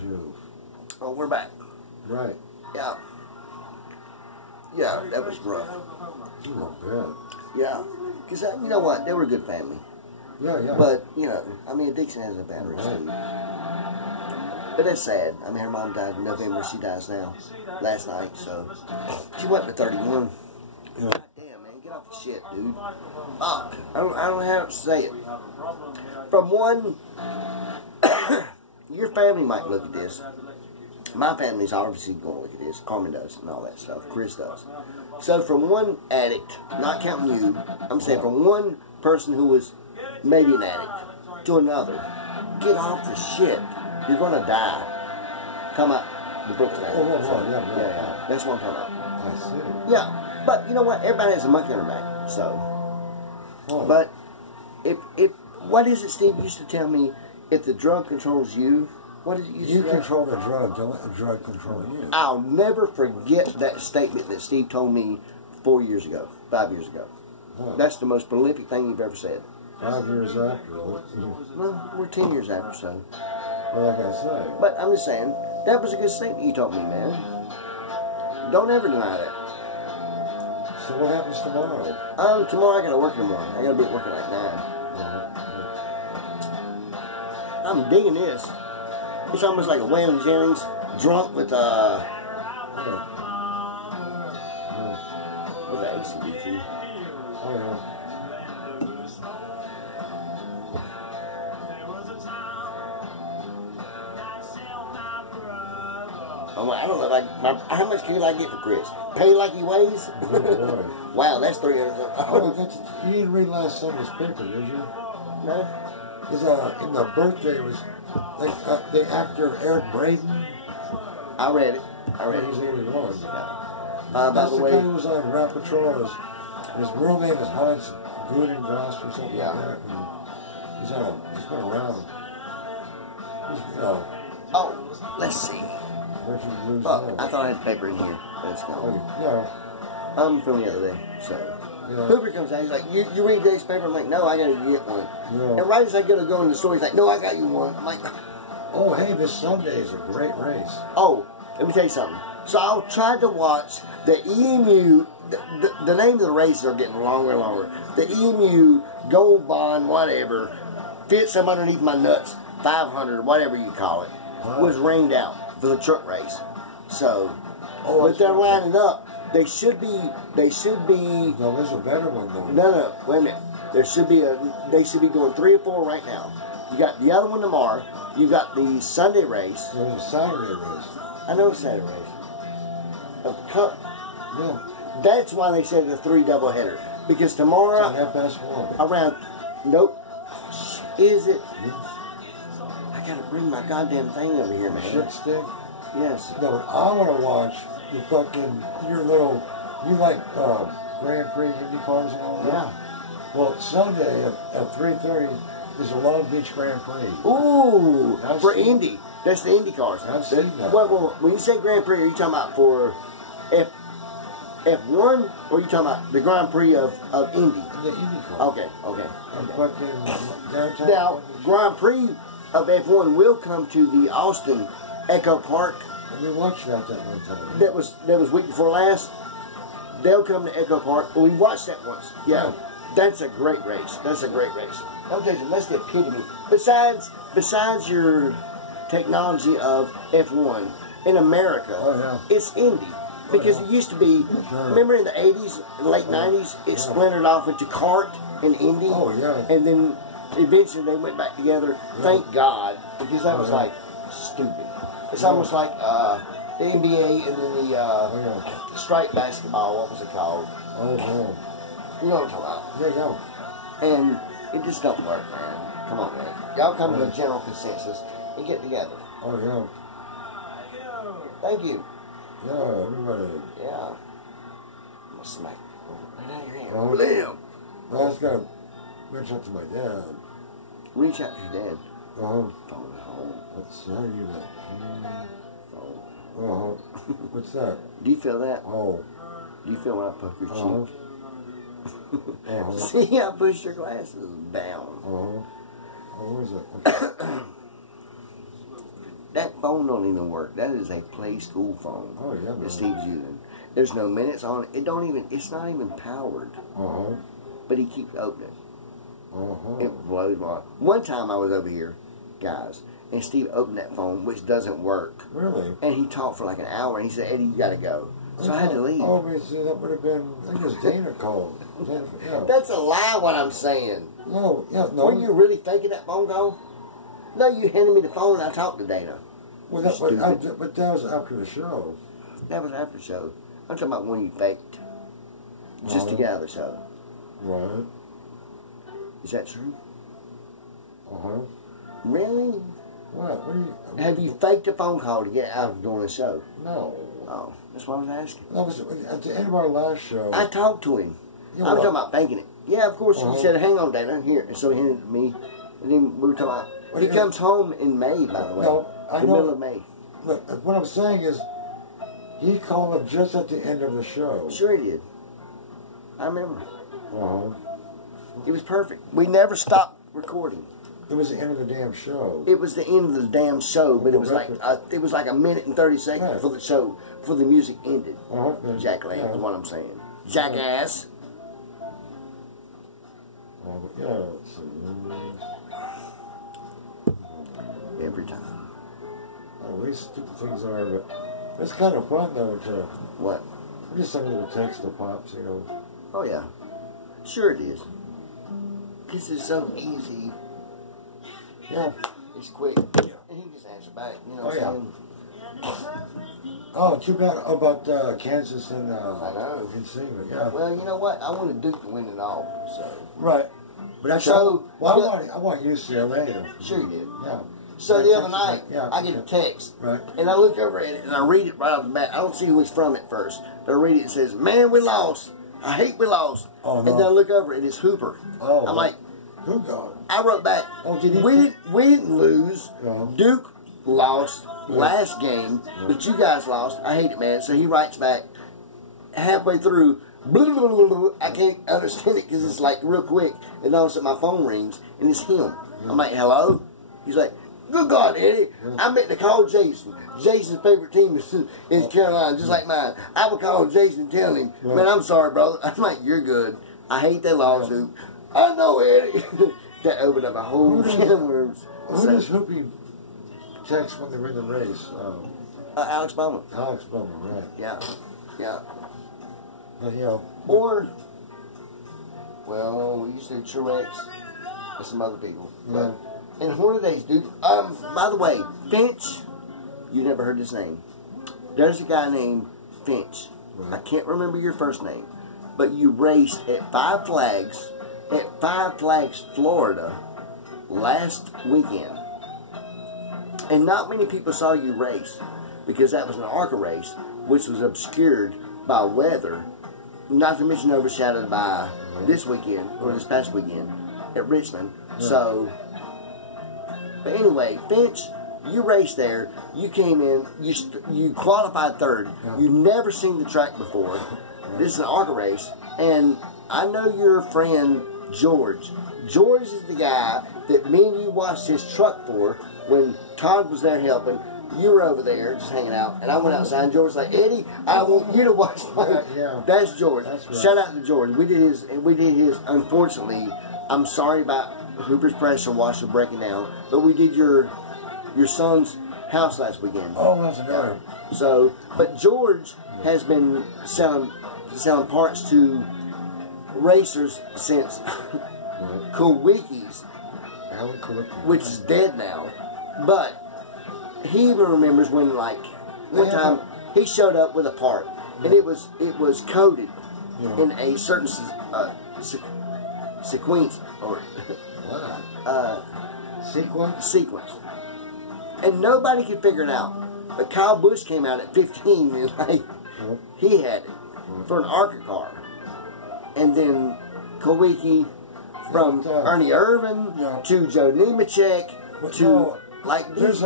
Phew. Oh, we're back. Right. Yeah. Yeah, that was rough. Not bad. Yeah. Because, you know what? They were a good family. Yeah, yeah. But, you know, I mean, addiction has a bad rest, too. But that's sad. I mean, her mom died in November. She dies now. Last night, so. She went to 31. Yeah. God damn, man. Get off the shit, dude. Fuck. I don't know how to say it. From one, your family might look at this. My family's obviously going to look at this. Carmen does and all that stuff. Chris does. So from one addict, not counting you, I'm saying from one person who was maybe an addict to another, get off the shit. You're going to die. Come out the Brooks family. Yeah. That's what I'm talking about. I see. Yeah, but you know what? Everybody has a monkey on their back. So, but if what is it Steve used to tell me? If the drug controls you, what is it you control the drug, don't let the drug control you. I'll never forget that statement that Steve told me 5 years ago. Huh. That's the most prolific thing you've ever said. 5 years after. Well, we're 10 years after, so. Well, like I say. But I'm just saying, that was a good statement you told me, man. Don't ever deny that. So what happens tomorrow? Tomorrow I gotta work in the morning. I gotta be at work at like 9. I'm digging this. It's almost like a Waylon Jennings drunk with with ACDC. Oh yeah. I don't know, like how much can I get for Chris? Pay like he weighs? Wow, that's $300. Oh, you didn't read last Sunday's paper, did you? No. Because in the birthday was the actor Eric Braeden. I read it. He's 81. By the way, guy who was on Rap Patrol. His real name is Hans Gudengast or something like that. And he's been around. Oh, let's see. Fuck, I thought I had paper in here. Let's go. Yeah. I'm from the other day, so. Yeah. Hoover comes out, he's like, you read today's paper? I'm like, no, I gotta get one. Yeah. And right as I go to go in the store, he's like, no, I got you one. I'm like, oh, hey, this Sunday is a great race. Oh, let me tell you something. So I tried to watch the EMU, the name of the races are getting longer and longer. The EMU, Gold Bond, whatever, fits them underneath my nuts, 500, whatever you call it, was rained out for the truck race. So, but they're lining up. They should be. No, there's a better one though. No, wait a minute. They should be doing 3 or 4 right now. You got the other one tomorrow. You got the Sunday race. There's a Saturday race. I know it's Saturday race. Yeah. That's why they said the 3 doubleheader. Because tomorrow it's FS1. around. Nope. Is it? Yes. I gotta bring my goddamn thing over here, man. Shit stick. Yes. No, I want to watch. You like Grand Prix Indy cars and all that? Yeah. Well, Sunday at 3:30 is a Long Beach Grand Prix. Ooh, for Indy. That's the Indy cars. I've seen that. Well, when you say Grand Prix, are you talking about for F1 or are you talking about the Grand Prix of Indy? The Indy car. Okay. Now, Grand Prix of F1 will come to the Austin Echo Park. We watched that one time. That was week before last. They'll come to Echo Park. We watched that once. Yeah. That's a great race. I'll tell you, that's the epitome. Besides your technology of F1 in America, it's Indy. Because it used to be, remember in the 80s, late 90s, it splintered off into kart and Indy. Oh, yeah. And then eventually they went back together. Thank God. Because that was like stupid. It's almost like the NBA and then the striped basketball. What was it called? Oh, yeah. You know what I'm talking about. Yeah. And it just don't work, man. Come on, man. Y'all come to a general consensus and get together. Oh, yeah. Thank you. Yeah, everybody. Yeah. I'm going to smack you right out of your hand. Blam! I just got to reach out to my dad. Reach out to your dad. Phone home. Let's see, how do you do that? Phone. What's that? Do you feel that? Oh. Do you feel when I poke your cheek? Uh-huh. See, I pushed your glasses down. Oh, what is it? Okay. That phone don't even work. That is a play school phone Oh, yeah, man. that Steve's using. There's no minutes on it. It's not even powered. Uh-huh. But he keeps opening. Uh-huh. It blows my mind. One time I was over here, guys, and Steve opened that phone, which doesn't work. Really? And he talked for like an hour, and he said, Eddie, you got to go. So I had to leave. Oh, but see, that would have been, I think it was Dana called. Dana, yeah. That's a lie, what I'm saying. No, yeah, no. Were you really faking that phone call? No, you handed me the phone and I talked to Dana. Well, but that was after the show. That was after the show. I'm talking about when you faked. Just to get out of the show. Right. Is that true? Uh-huh. Really? What? What do you... Have you faked a phone call to get out of doing the show? No. Oh, that's what I was asking. That was at the end of our last show. I talked to him. Yeah, I'm talking about faking it. Yeah, of course. Uh-huh. He said, hang on, Dana, here. And so he handed it to me. And then we were talking about... Well, he yeah. comes home in May, by the way. No, I the know. middle of May. Look, what I'm saying is, he called him just at the end of the show. Sure he did. I remember. Uh-huh. It was perfect. We never stopped recording. It was the end of the damn show. It was the end of the damn show, but it was like a minute and 30 seconds Right. before the show, before the music ended. Uh-huh. Jackass is what I'm saying. Jackass. Yeah, let's see. Every time. These stupid things are, but it's kind of fun though to... What? Just send a little text to Pops, you know. Oh yeah. Sure it is. This is so easy. Yeah. It's quick. Yeah. And he can just answer back, you know what I'm saying? Oh, too bad about Kansas and I know. and Seaman, yeah. Well, you know what? I wanted Duke to win it all, so. Right. But that's So, well, I want UCLA to. Sure you did. Yeah. So the other night, Yeah. I get a text, Right. and I look over at it, and I read it right off the bat. I don't see who it's from at first, but I read it. It says, "Man, we lost. I hate we lost." Oh, no. And then I look over, and it's Hooper. Oh. I'm like, Good God. I wrote back, Oh, did he? we didn't lose. No. Duke lost last game, but you guys lost. I hate it, man. So he writes back halfway through. Blah, blah, blah, blah. I can't understand it because it's like real quick, and all of a sudden my phone rings, and it's him. I'm like, hello? He's like, good God, Eddie. I meant to call Jason. Jason's favorite team is Carolina, just like mine. I would call Jason and tell him, man, I'm sorry, brother. I'm like, you're good. I hate that lawsuit. I know, Eddie. That opened up a whole can of worms. Who does Hoopy text when they're in the race? Alex Bowman. Alex Bowman, right. Yeah. Yeah. But, you know. Or, well, we used to Truex and some other people. Yeah. And Hornadays, dude. By the way, Finch, you never heard his name. There's a guy named Finch. Right. I can't remember your first name, but you raced at Five Flags, Florida, last weekend. And not many people saw you race because that was an ARCA race, which was obscured by weather, not to mention overshadowed by this weekend or this past weekend at Richmond. Yeah. So, but anyway, Finch, you raced there. You came in. You qualified third. Yeah. You've never seen the track before. This is an ARCA race, and I know your friend George. George is the guy that me and you watched his truck for when Todd was there helping. You were over there just hanging out, and I went outside. And George was like, "Eddie, I want you to watch my." Yeah. That's George. That's right. Shout out to George. We did his. Unfortunately, I'm sorry about Hooper's pressure washer breaking down, but we did your son's house last weekend. Oh, that's right. So, but George has been selling parts to racers since Kowicki's, Alan Kowicki. which is dead now. But he even remembers when, like, one time he showed up with a part, and it was coded in a certain sequence or sequence, and nobody could figure it out. But Kyle Busch came out at 15 and like he had it for an ARCA car, and then Kowicki from Ernie Irvin to Joe Nemechek to like these.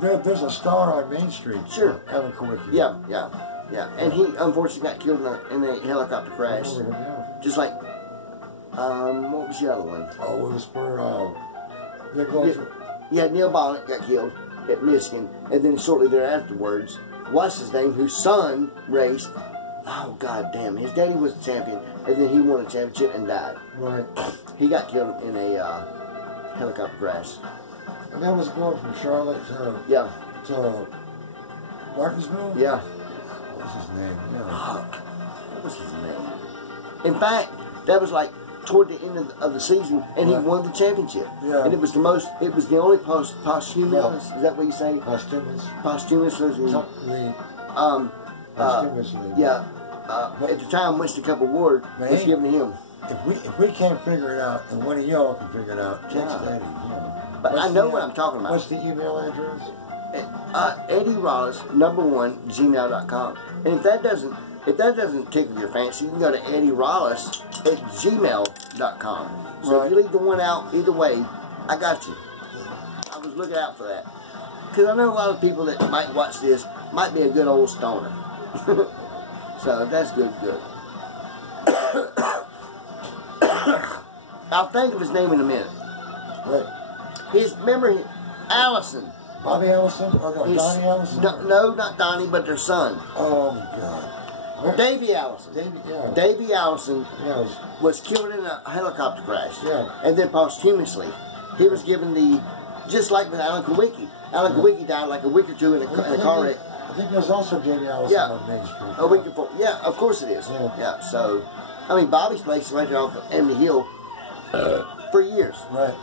There's a star on Main Street. Sure. Alan Kowicki. Yeah. And he unfortunately got killed in a helicopter crash. Yeah. Just like, what was the other one? Oh, it was for Yeah, Neil Bonnet got killed. at Michigan, and then shortly thereafterwards, what's his name, whose son raced. Oh God damn! His daddy was the champion, and then he won a championship and died. Right. He got killed in a helicopter crash. And that was going from Charlotte to Martinsville? Yeah. What was his name? Yeah. Fuck. What was his name? In fact, that was like toward the end of the season, and he won the championship. Yeah. And it was the only posthumous. Is that what you say? Posthumous. Posthumously. Posthumously. Yeah. At the time, Winston Cup Award was given to him. If we can't figure it out, and one of y'all can figure it out, text Eddie. But I know what I'm talking about. What's the email address? Eddie Rollis, #1, gmail.com. And if that doesn't tickle your fancy, you can go to Eddie Rollis at gmail.com. So if you leave the one out, either way, I got you. I was looking out for that. Because I know a lot of people that might watch this might be a good old stoner. So that's good. I'll think of his name in a minute. Right. Remember Allison. Bobby Allison? Or no, Donnie Allison? No, not Donnie, but their son. Oh, God. Davy Allison. Davy Allison was killed in a helicopter crash. Yeah. And then posthumously, he was given just like with Alan Kowicki. Alan Kowicki died like a week or two in a car wreck. I think there's also Davy Allison on Main Street. A week before. Yeah, of course it is. Yeah. So, I mean, Bobby's place is right there off of Emily Hill for years. Right.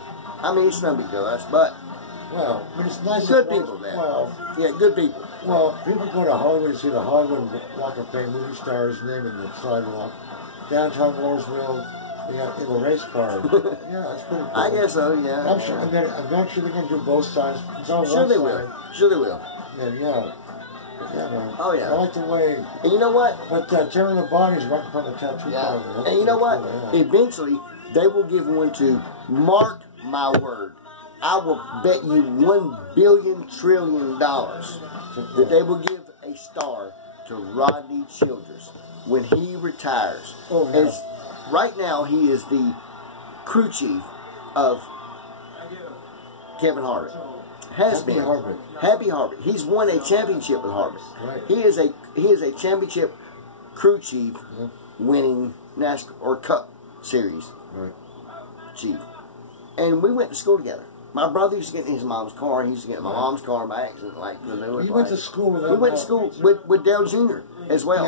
I mean, it's no big to us, but well, but it's nice. Good people there. Well, yeah, good people. Well, people go to Hollywood to see the Hollywood Walk of Fame movie stars naming the sidewalk. Downtown Mooresville, they got in a race car. Yeah, that's pretty cool. I guess so. Yeah. I'm sure. And then eventually they're gonna do both sides. It's on sure they will. Sure they will. And yeah. Yeah, man. Oh yeah. I like the way. And you know what? But Terry Labonte's right in front of the tattoo parlor. And you know what? Cool, Eventually, they will give one to. Mark my word. I will bet you $1 billion trillion that they will give a star to Rodney Childers when he retires. Oh, yeah. Right now, he is the crew chief of Kevin Harvick. Happy Harvick. Happy Harvick. He's won a championship with Harvick. Right. He is a championship crew chief, winning NASCAR or Cup Series chief. And we went to school together. My brother used to get in his mom's car, and he used to get in my mom's car by accident. You went to school with them? We went to school with Dale Jr. as well.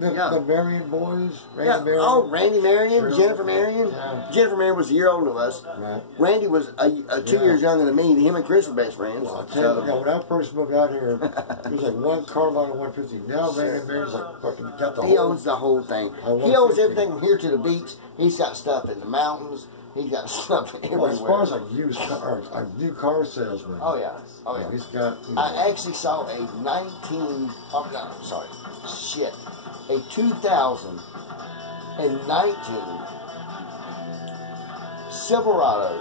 Yeah, the Marion boys? Randy Marion. Oh, Randy Marion, Jennifer Marion. Yeah. Jennifer Marion was a year older than us. Right. Randy was 2 years younger than me, and him and Chris were best friends. Well, I'll tell you, when I first moved out here, it was like one car lot of 150. Now Randy Marion's like fucking got the whole... He owns the whole thing. He owns everything from here to the beach. He's got stuff in the mountains. He's got stuff everywhere. Well, as far as like used cars, like new car salesman. Oh yeah, oh yeah. He's got. I actually saw a 2019 Silverado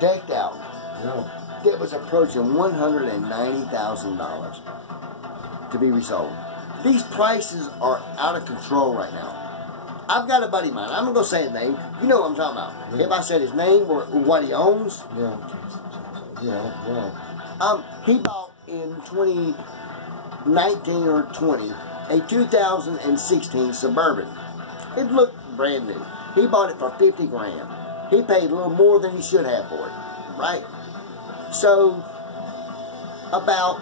decked out. Yeah. That was approaching $190,000 to be resold. These prices are out of control right now. I've got a buddy of mine. I'm going to go say his name. You know what I'm talking about. Yeah. If I said his name or what he owns. Yeah. He bought in 2019 or 20 a 2016 Suburban. It looked brand new. He bought it for $50 grand. He paid a little more than he should have for it. Right? So, about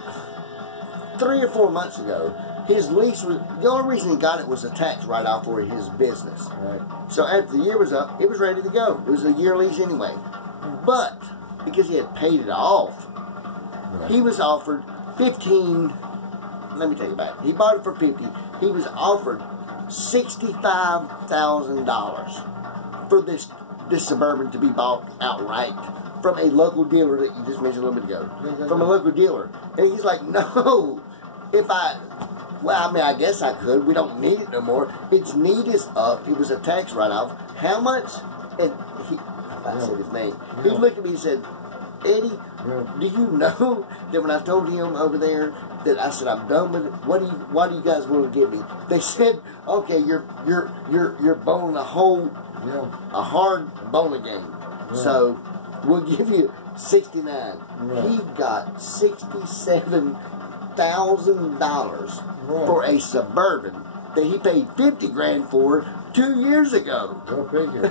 3 or 4 months ago, his lease was, the only reason he got it was a tax write-off for his business. Right. So after the year was up, it was ready to go. It was a year lease anyway. But, because he had paid it off, he was offered 15, let me take it back. He bought it for 50. He was offered $65,000 for this Suburban to be bought outright from a local dealer that you just mentioned a little bit ago. From a local dealer. And he's like, no, well, I mean, I guess I could. We don't need it no more. Its need is up. It was a tax write-off. How much? And I said his name. He looked at me and said, Eddie, do you know that when I told him over there that I said I'm done with it, why do you guys want to give me? They said, okay, you're bowling a hard bowling game. So we'll give you 69. Right. He got $67,000 for a Suburban that he paid 50 grand for 2 years ago. Go figure.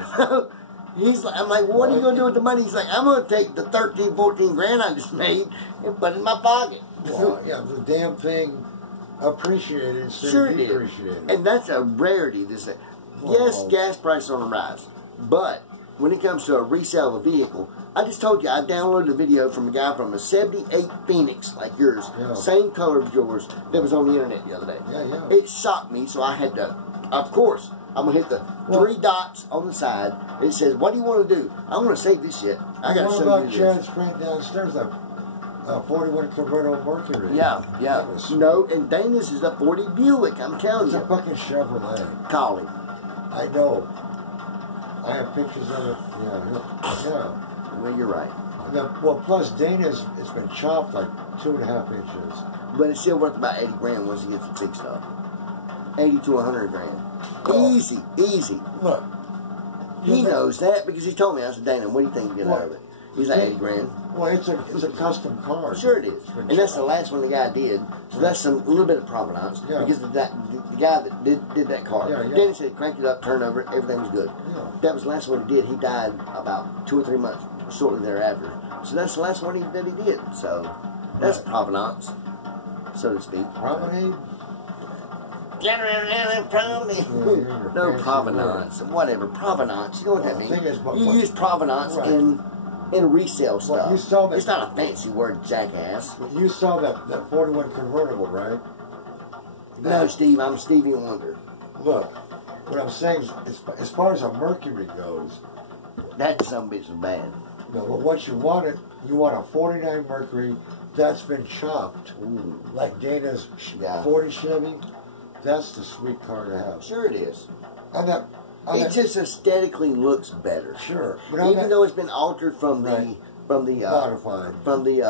I'm like, what are you going to do with the money? He's like, I'm going to take the 13, 14 grand I just made and put it in my pocket. Well, yeah, the damn thing appreciated instead Sure of it is. depreciated. And that's a rarity. Yes, gas prices on the rise. But when it comes to a resale of a vehicle, I just told you I downloaded a video from a guy from a 78 Phoenix, like yours, same color as yours, that was on the internet the other day. Yeah. It shocked me, so I had to, of course, I'm going to hit the 3 dots on the side. It says, what do you want to do? I'm going to save this shit. I got to show you What about this. Chad's friend downstairs, that 41 convertible Mercury? Yeah. That was sweet. No, and Dana's is a 40 Buick, I'm telling It's a you. fucking Chevrolet. Call him. I know. I have pictures of it. Yeah. Well, you're right. Well, plus Dana's, it's been chopped like 2.5 inches. But it's still worth about 80 grand once he gets it fixed up. 80 to 100 grand. Well, Easy. Look. He knows that because he told me. I said, Dana, what do you think you get out of it? He's like, 80 grand. Well, it's a custom car. Sure it is. And that's the last one the guy did. So that's a little bit of provenance. Yeah. Because the guy that did that car. Yeah. Then he said, crank it up, turn over, everything was good. Yeah. That was the last one he did. He died about 2 or 3 months shortly thereafter. So that's the last one that he did. So that's provenance, so to speak. Promenade? No, provenance. Whatever. Provenance. You know what that means? You use provenance in resale stuff. You saw that, it's not a fancy word, jackass. You saw that 41 convertible, right? No, Steve. I'm Stevie Wonder. Look, what I'm saying is, as far as a Mercury goes, that some bitch was bad. No, but what you want a 49 Mercury that's been chopped. Ooh. Like Dana's 40 Chevy. That's the sweet car to have. Sure it is. It just aesthetically looks better. Sure. Even though it's been altered from the modified from the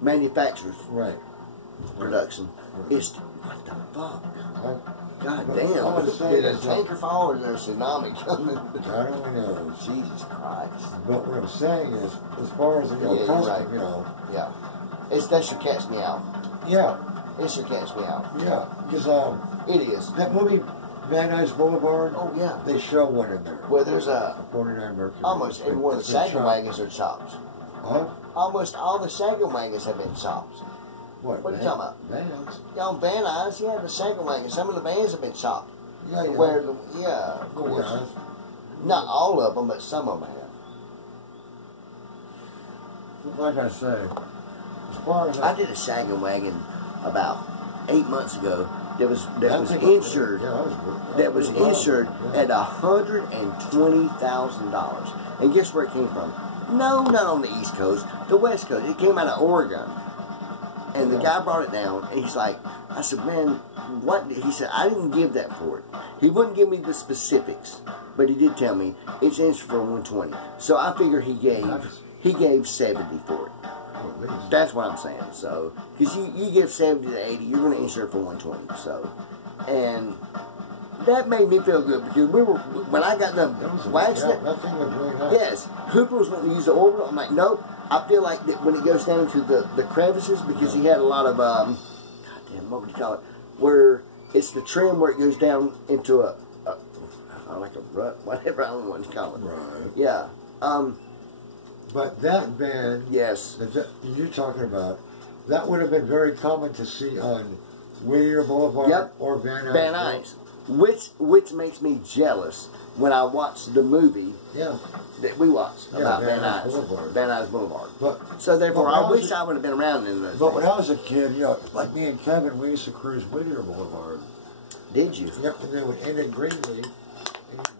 manufacturer's production. Right. It's what the fuck? God But damn. Did a tanker fall or is there a tsunami coming? God only knows. Jesus Christ. But what I'm saying is, as far as custom, Yeah. That should catch me out. Yeah. It should catch me out. Yeah. Because it is. That movie Van Nuys Boulevard. Oh yeah. They show one in there. Well, there's a 49 Mercury. Almost every one of the shaggin' wagons are chopped. Huh? Almost all the shaggin' wagons have been chopped. What are you talking about? Vans. Yeah, on Van Nuys, the shaggin' wagons. Some of the vans have been chopped. Yeah. Of course. Yeah. Not all of them, but some of them have. Like I say, as far as I did a shaggin' wagon about 8 months ago. That was insured. That was insured at $120,000. And guess where it came from? No, not on the East Coast, the West Coast. It came out of Oregon. And the guy brought it down, and he's like, I said, man, what? He said, I didn't give that for it. He wouldn't give me the specifics, but he did tell me it's insured for 120. So I figure he gave 70 for it. That's what I'm saying. So, because you give 70 to 80, you're going to insure it for 120. So, and that made me feel good because when I got done waxing it, that thing was really nice. Yes, Hooper was wanting to use the orbital. I'm like, nope. I feel like that when it goes down into the crevices, because he had a lot of, goddamn, what would you call it? Where it's the trim where it goes down into like a rut, whatever, I don't know what to call it. Right. Yeah. But that van, yes, that you're talking about, that would have been very common to see on Whittier Boulevard or Van Nuys. Van Nuys, which makes me jealous when I watch the movie that we watched about Van Nuys Boulevard. So therefore, I wish I would have been around in those. But when I was a kid, like me and Kevin, we used to cruise Whittier Boulevard. Did you? Yep, and then we ended Greenleaf, and you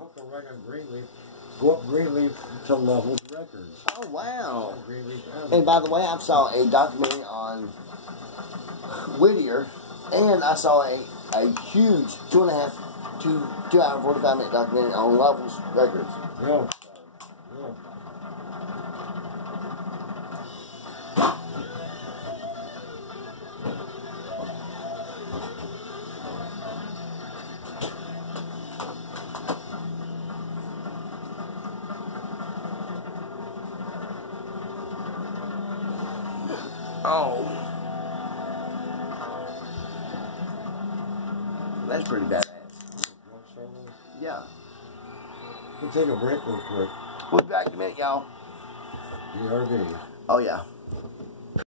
hook a right on Greenleaf. Go up Greenleaf to Levels Records. Oh, wow. And by the way, I saw a documentary on Whittier, and I saw a huge 2 hour, 45-minute documentary on Levels Records. Yeah. Oh. That's pretty badass. Yeah. We'll take a break real quick. We'll be back in a minute, y'all. BRB. Oh, yeah.